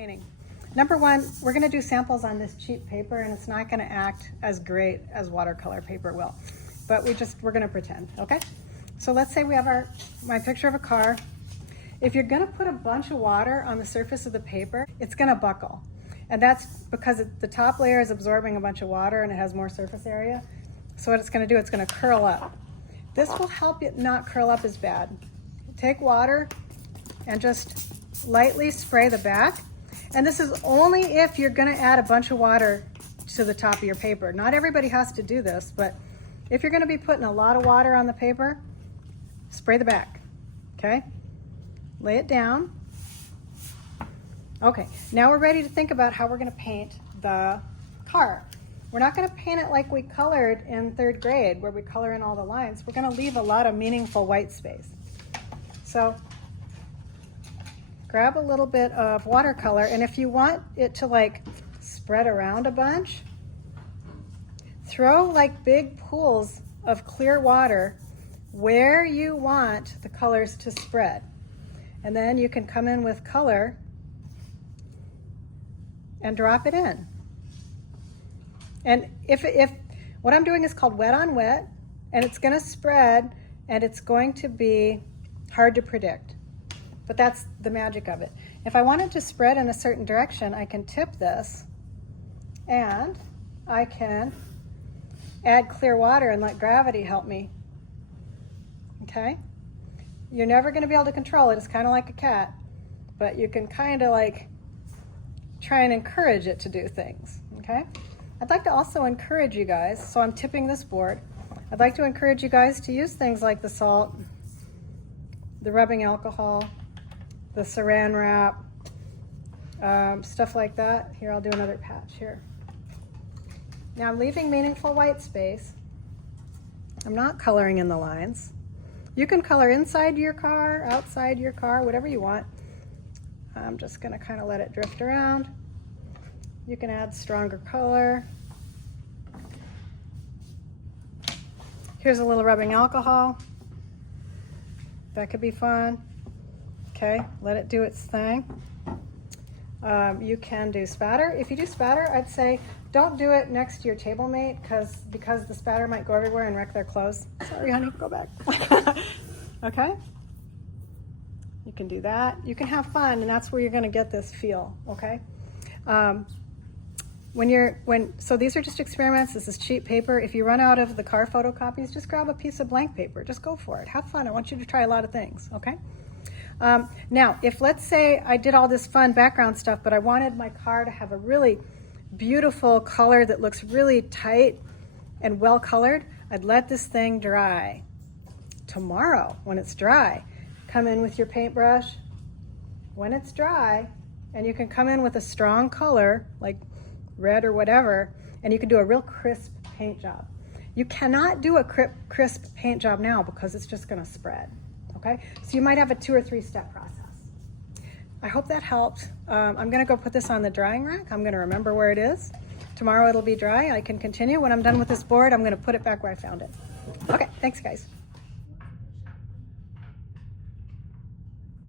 painting. Number one, we're going to do samples on this cheap paper, and it's not going to act as great as watercolor paper will. But we're going to pretend, okay? So let's say we have my picture of a car. If you're going to put a bunch of water on the surface of the paper, it's going to buckle. And that's because the top layer is absorbing a bunch of water and it has more surface area. So what it's going to do, it's going to curl up. This will help it not curl up as bad. Take water and just lightly spray the back. And this is only if you're going to add a bunch of water to the top of your paper. Not everybody has to do this, but if you're going to be putting a lot of water on the paper, spray the back, okay? Lay it down. Okay, now we're ready to think about how we're going to paint the car. We're not going to paint it like we colored in 3rd grade, where we color in all the lines. We're going to leave a lot of meaningful white space. So grab a little bit of watercolor, and if you want it to like spread around a bunch, throw like big pools of clear water where you want the colors to spread. And then you can come in with color and drop it in. And if what I'm doing is called wet on wet, and it's going to spread, and it's going to be hard to predict. But that's the magic of it. If I wanted to spread in a certain direction, I can tip this, and I can add clear water and let gravity help me. Okay? You're never going to be able to control it. It's kind of like a cat, but you can kind of like try and encourage it to do things. Okay? I'd like to also encourage you guys, so I'm tipping this board. I'd like to encourage you guys to use things like the salt, the rubbing alcohol, the saran wrap, stuff like that. Here, I'll do another patch here. Now I'm leaving meaningful white space. I'm not coloring in the lines. You can color inside your car, outside your car, whatever you want. I'm just going to kind of let it drift around. You can add stronger color. Here's a little rubbing alcohol. That could be fun. Okay, let it do its thing. You can do spatter. If you do spatter, I'd say don't do it next to your table mate because the spatter might go everywhere and wreck their clothes. Sorry, honey, go back. Okay? You can do that. You can have fun, and that's where you're going to get this feel, okay? So these are just experiments. This is cheap paper. If you run out of the car photocopies, just grab a piece of blank paper. Just go for it. Have fun. I want you to try a lot of things, okay? Now, if let's say I did all this fun background stuff, but I wanted my car to have a really beautiful color that looks really tight and well colored, I'd let this thing dry. Tomorrow, when it's dry, come in with your paintbrush when it's dry, and you can come in with a strong color, like red or whatever, and you can do a real crisp paint job. You cannot do a crisp paint job now because it's just going to spread, okay? So you might have a 2 or 3 step process. I hope that helped. I'm going to go put this on the drying rack. I'm going to remember where it is. Tomorrow it'll be dry. I can continue. When I'm done with this board, I'm going to put it back where I found it. Okay, thanks guys.